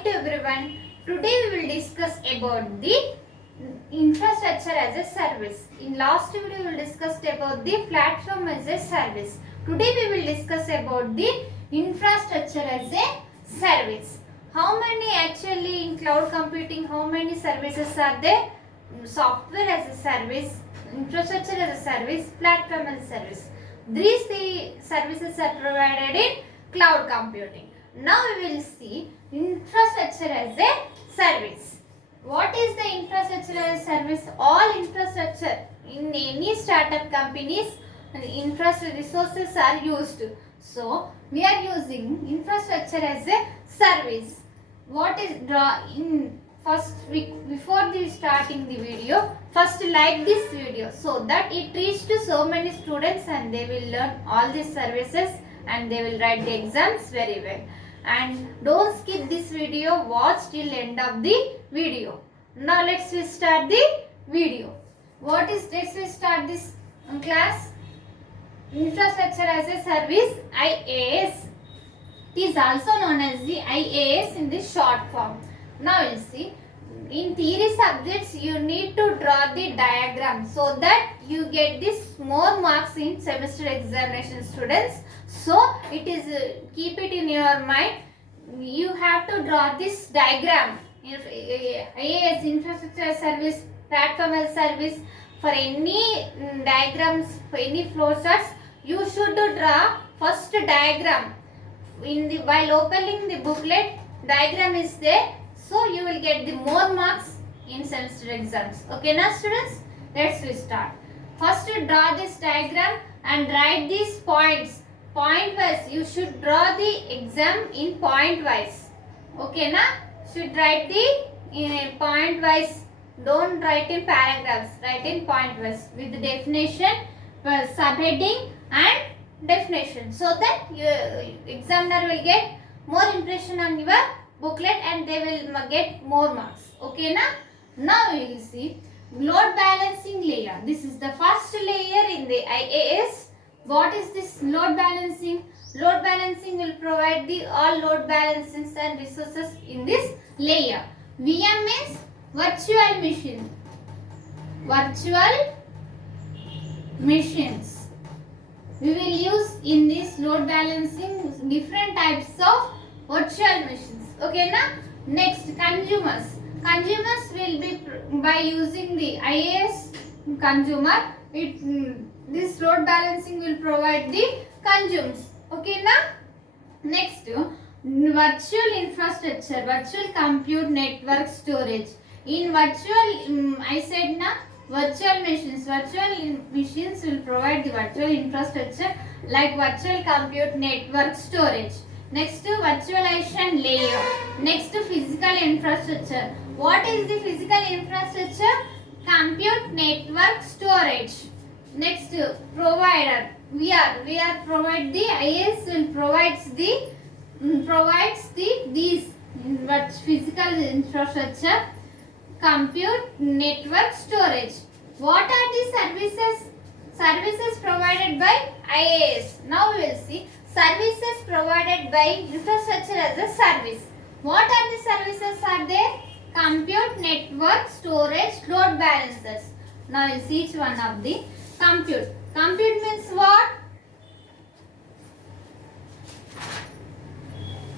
Hi to everyone. Today we will discuss about the infrastructure as a service. In last video we will discuss about the platform as a service. Today we will discuss about the infrastructure as a service. How many actually in cloud computing, how many services are there? Software as a service, infrastructure as a service, platform as a service. These three services are provided in cloud computing. Now we will see infrastructure as a service. What is the infrastructure as a service? All infrastructure in any startup companies, infrastructure resources are used. So we are using infrastructure as a service. What is before the starting the video, first like this video so that it reaches to so many students and they will learn all these services and they will write the exams very well. And don't skip this video, watch till end of the video. Now let's start the video. Let's start this class. Infrastructure as a service, IaaS. It is also known as the IaaS in the short form. Now we'll see. In theory subjects, you need to draw the diagram so that you get this more marks in semester examination, students. So it is keep it in your mind. You have to draw this diagram. IaaS, infrastructure service, platform as service. For any diagrams, for any flow charts, you should draw first diagram. While opening the booklet, diagram is there. So you will get the more marks in semester exams. Okay now students, let's start. First draw this diagram and write these points. Point wise, you should draw the exam in point wise. Okay na? Should write the point wise. Don't write in paragraphs. Write in point wise with the definition, subheading and definition. So that your examiner will get more impression on your booklet and they will get more marks. Okay na? Now we will see load balancing layer. This is the first layer in the IaaS. What is this load balancing? Load balancing will provide the all load balancings and resources in this layer. VM is virtual machine. Virtual machines. We will use in this load balancing different types of virtual machines. Okay na? Next, consumers. Consumers will be by using the IaaS consumer. This load balancing will provide the consumes. Okay na? Next, virtual infrastructure, virtual compute network storage. In virtual, I said na, virtual machines. Virtual machines will provide the virtual infrastructure like virtual compute network storage. Next, virtualization layer. Next, physical infrastructure. What is the physical infrastructure? Compute network storage. Next, provider. We are provide the IaaS will provides these physical infrastructure, compute network storage. What are the services? Services provided by IaaS. Now we will see services provided by infrastructure as a service. What are the services are there? Compute, network, storage, load balancers. Now you see each one of the compute. Compute means what?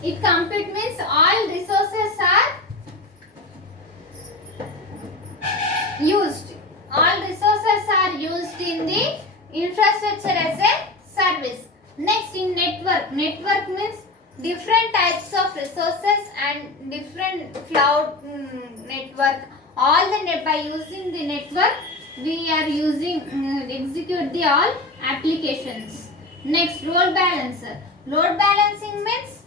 Compute means all resources are used. All resources are used in the infrastructure as a service. Next, in network. Network means different types of resources and different cloud network. By using the network, we are execute the all applications. Next, load balancer. Load balancing means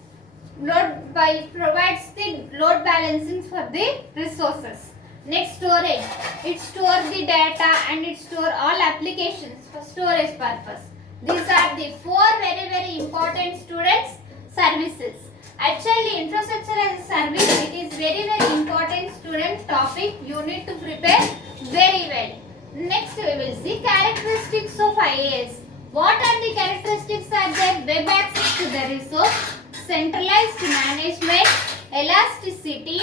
provides the load balancing for the resources. Next, storage. It stores the data and it stores all applications for storage purpose. These are the four very important students services. Actually, infrastructure as a service, it is very important student topic. You need to prepare very well. Next, we will see characteristics of IaaS. What are the characteristics are there? Web access to the resource, centralized management, elasticity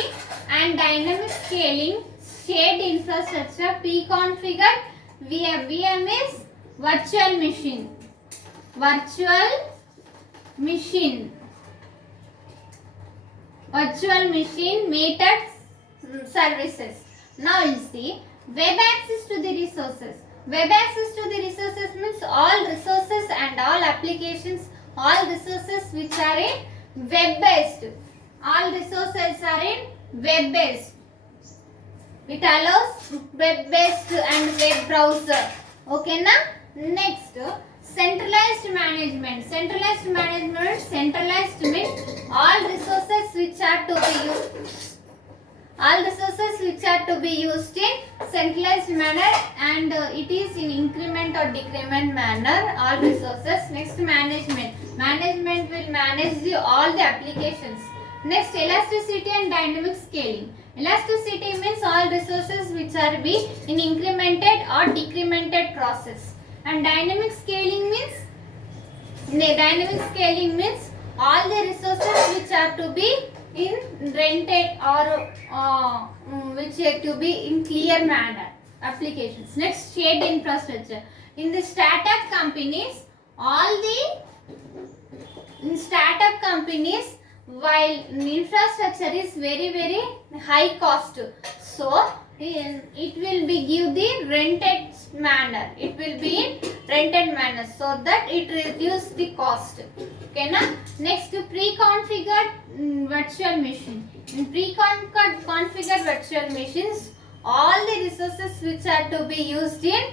and dynamic scaling, shared infrastructure, pre-configured VM is virtual machine. Virtual machine metered services. Now we'll see web access to the resources. Web access to the resources means all resources and all applications, all resources which are in web based. All resources are in web based. It allows web based and web browser. Okay na? Next, centralized management. Centralized means all resources which are to be used. All resources which are to be used in centralized manner, and it is in increment or decrement manner. All resources. Next, management. Management will manage all the applications. Next, elasticity and dynamic scaling. Elasticity means all resources which are be in incremented or decremented process. And dynamic scaling means all the resources which are to be in rented or which are to be in clear manner applications. Next, shared infrastructure. In the startup companies, while infrastructure is very high cost, so it will be give the rented manner. It will be in rented manner so that it reduce the cost. Okay na? Next, pre-configured virtual machine. In pre-configured virtual machines, all the resources which are to be used in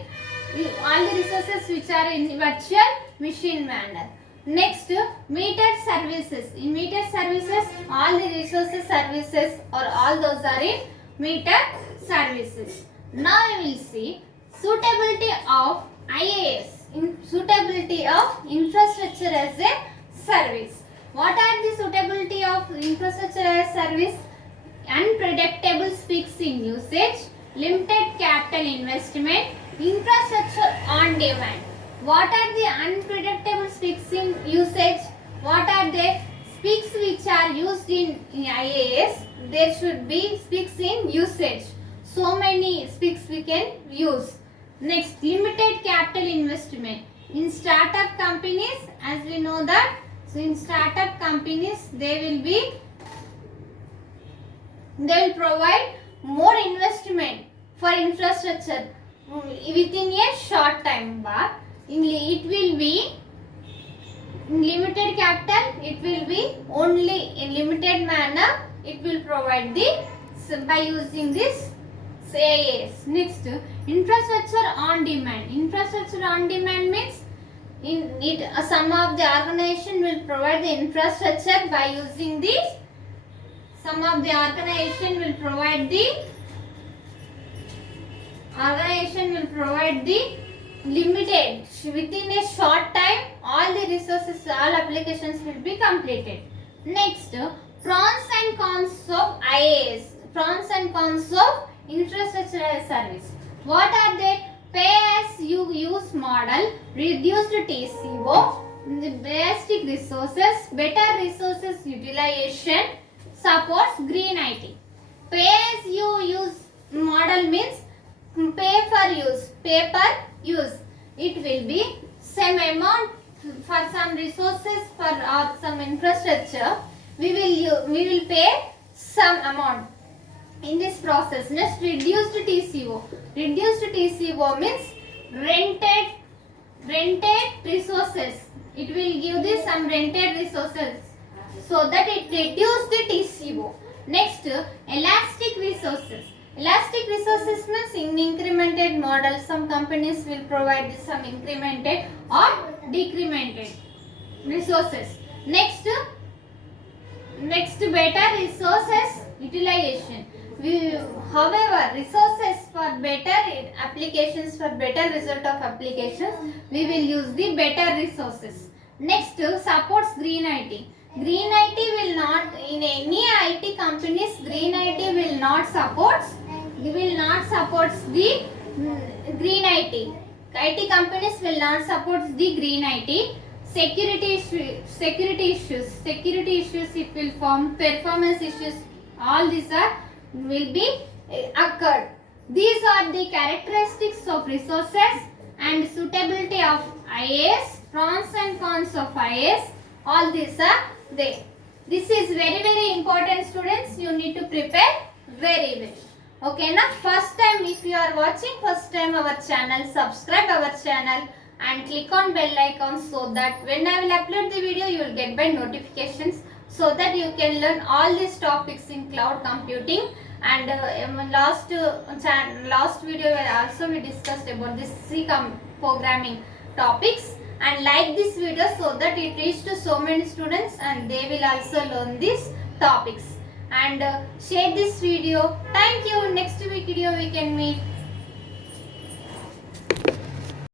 virtual machine manner. Next, metered services. In metered services, all the resources services or all those are in metered services. Now we will see suitability of IaaS. Suitability of infrastructure as a service. What are the suitability of infrastructure as a service? Unpredictable peaks in usage, limited capital investment, infrastructure on demand. What are the unpredictable peaks in usage? What are the peaks which are used in IaaS? There should be peaks in usage. So many peaks we can use. Next, limited capital investment. In startup companies, as we know that, so in startup companies they will provide more investment for infrastructure within a short time, but it will be in limited capital, it will be only in limited manner, it will provide by using this IaaS. Next, infrastructure on demand. Infrastructure on demand means some of the organization will provide the infrastructure by using this. Some of the organization will provide the limited within a short time. All the resources, all applications will be completed. Next, pros and cons of IaaS. Pros and cons of infrastructure as a service. What are they? Pay as you use model, reduced TCO, basic resources, better resources utilization, supports green IT. Pay as you use model means pay per use. It will be same amount for some resources or some infrastructure. We will pay some amount in this process. Next, reduced TCO. Reduced TCO means rented resources. It will give this some rented resources so that it reduces the TCO. Next, elastic resources. Elastic resources means in incremented model. Some companies will provide some incremented or decremented resources. Next, better resources utilization. However, resources for better applications, for better result of applications, we will use the better resources. Next, supports green IT. Green IT will not, in any IT companies, green IT will not support the green IT. IT companies will not support the green IT. security issues it will form, performance issues, all these will be occurred. These are the characteristics of resources and suitability of Iaas, pros and cons of Iaas, all these are there. This is very important, students. You need to prepare very well. Okay, now first time if you are watching first time our channel, subscribe our channel and click on bell icon so that when I will upload the video you will get by notifications, so that you can learn all these topics in cloud computing. And last video also we discussed about this C programming topics, and like this video so that it reaches to so many students and they will also learn these topics. And share this video. Thank you. Next video we can meet.